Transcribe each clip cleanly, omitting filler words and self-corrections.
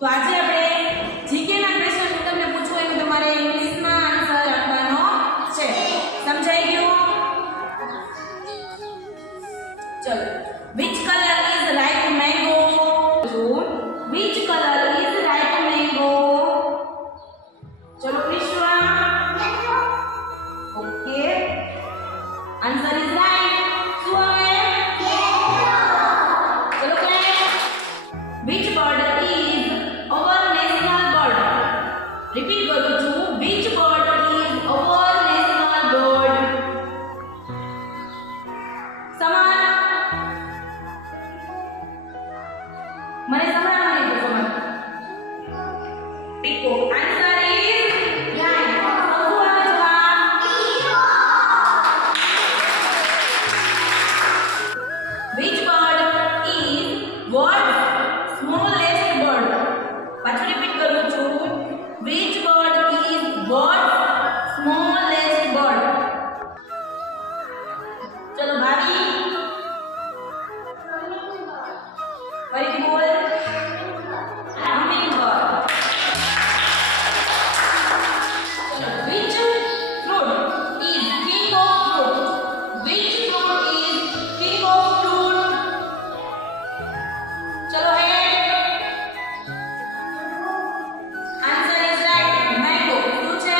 તો આજે આપણે જીકે ના ક્વેશ્ચન હું તમને પૂછું એનું તમારે ઇંગ્લિશમાં આન્સર આપવાનો છે. સમજાઈ ગયું? ચલો, which color is ripe mango? Which color is ripe mango? ચલો Vishwa. Okay, answer is right. શું આવે? ચલો class. which bird is our national bird? Repeat કરું છું, which bird is our national bird? સમાન મને સંભળાવો નહીં તો સમાન. પીકો. Answer is right. શું આવે જવાબ? which bird is world's smallest bird? પાછું રિપીટ કરું છું, which bird is world's smallest bird? ચલો ભાવી, ફરીથી બોલ. hummingbird. ચલો, which fruit is king of fruit? which fruit is king of fruit? ચલો હે. Answer is right. મેંગો. શું છે?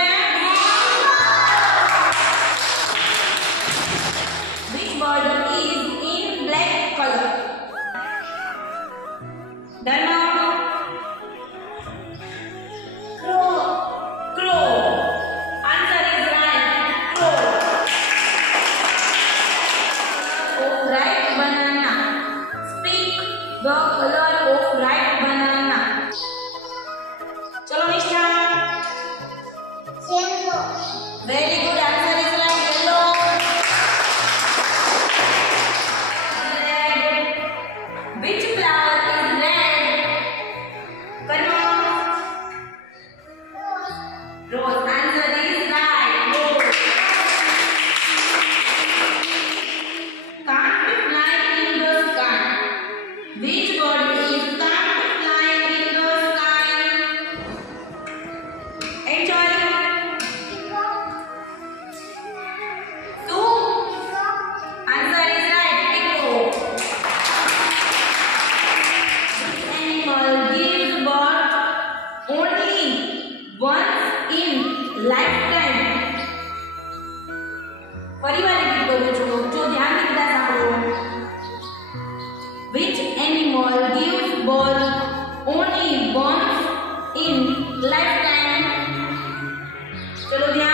which bird is in black color? ધર્મ. crow. crow. Answer is right. crow. of ripe banana. speak the color of ripe banana. ચલો નિષ્ઠા. yellow. very good. answer is right. yellow. red. which flower is red? Come on. rose. Answer is right. rose. Can't fly in the sky. which bird is can't fly in the sky? Enjoy. So, answer is right. Peacock. Which animal gives birth only once in lifetime? ફરીવાર repeat કરું છું, જો ધ્યાનથી બધા સાંભળો. which animal gives birth only once in lifetime? ચલો ધ્યાન